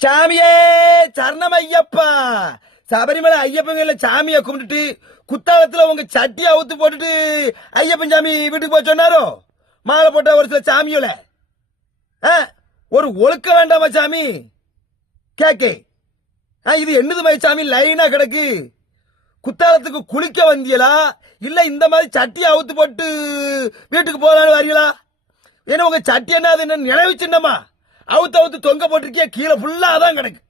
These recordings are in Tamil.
சாமியே சரணம் ஐயப்பா. சபரிமலை ஐயப்பன் சாமியை கும்பிட்டுட்டு குத்தாலத்துல உங்க சட்டியை அவுத்து போட்டுட்டு ஐயப்பன் சாமி வீட்டுக்கு போய் சொன்னாரோ மாலை போட்ட ஒரு சில சாமியோல ஒரு ஒழுக்க வேண்டாமா சாமி கேக்கே. இது என்னது மாதிரி சாமி லைனா கிடக்கு. குத்தாலத்துக்கு குளிக்க வந்தியலா இல்ல இந்த மாதிரி சட்டியை அவுத்து போட்டு வீட்டுக்கு போகலான்னு வரீங்களா? ஏன்னா உங்க சட்டி என்ன நினைவு சின்னமா அவுத்து அவுத்து தொங்க போட்டிருக்கிய கீழே ஃபுல்லா அதான் கிடக்கு.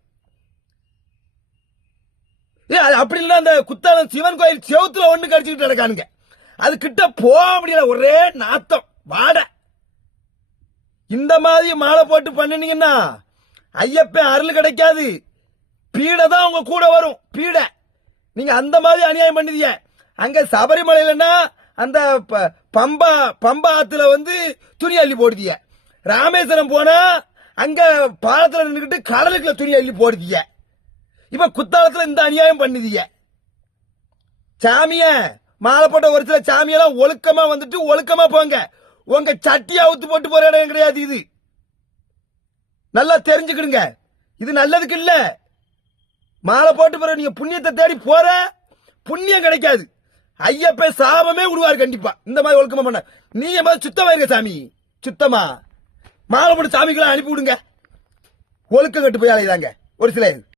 அப்படி இல்ல அந்த குத்தாலம் சிவன் கோயில் செவுத்துல ஒண்ணு கடிச்சுக்கிட்டு கிடக்கானுங்க. அது கிட்ட போக முடியல, ஒரே நாத்தம் வாட. இந்த மாதிரி மாலை போட்டு பண்ணினீங்கன்னா ஐயப்பன் அருள் கிடைக்காது, பீடை தான் உங்க கூட வரும். பீடை நீங்க அந்த மாதிரி அநியாயம் பண்ணுதீங்க. அங்க சபரிமலையிலன்னா அந்த பம்பா ஆத்துல துணி அள்ளி போடுதீங்க. ராமேஸ்வரம் போனா அங்க பாலத்துல நின்றுட்டு கடலுக்குள்ள துணி அள்ளி போடுதீங்க. இப்ப குத்தாலத்துல இந்த அநியாயம் பண்ணுதீங்க. சாமிய மாலை போட்ட ஒரு சில சாமியெல்லாம் ஒழுக்கமா ஒழுக்கமா போங்க. உங்க சட்டியை அவுத்து போட்டு போற இடம் கிடையாது இது. நல்லா தெரிஞ்சுக்கிடுங்க, இது நல்லதுக்கு இல்ல. மாலை போட்டு போற நீங்க புண்ணியத்தை தேடி போற, புண்ணியம் கிடைக்காது. ஐயப்ப சாபமே விடுவார் கண்டிப்பா இந்த மாதிரி ஒழுக்கமா பண்ண. நீங்க சுத்தமா இருக்க சாமி, சுத்தமா மாலை போட்டு சாமிக்கெல்லாம் அனுப்பி விடுங்க. ஒழுக்கம் கட்டு போய் அலைதாங்க ஒரு சில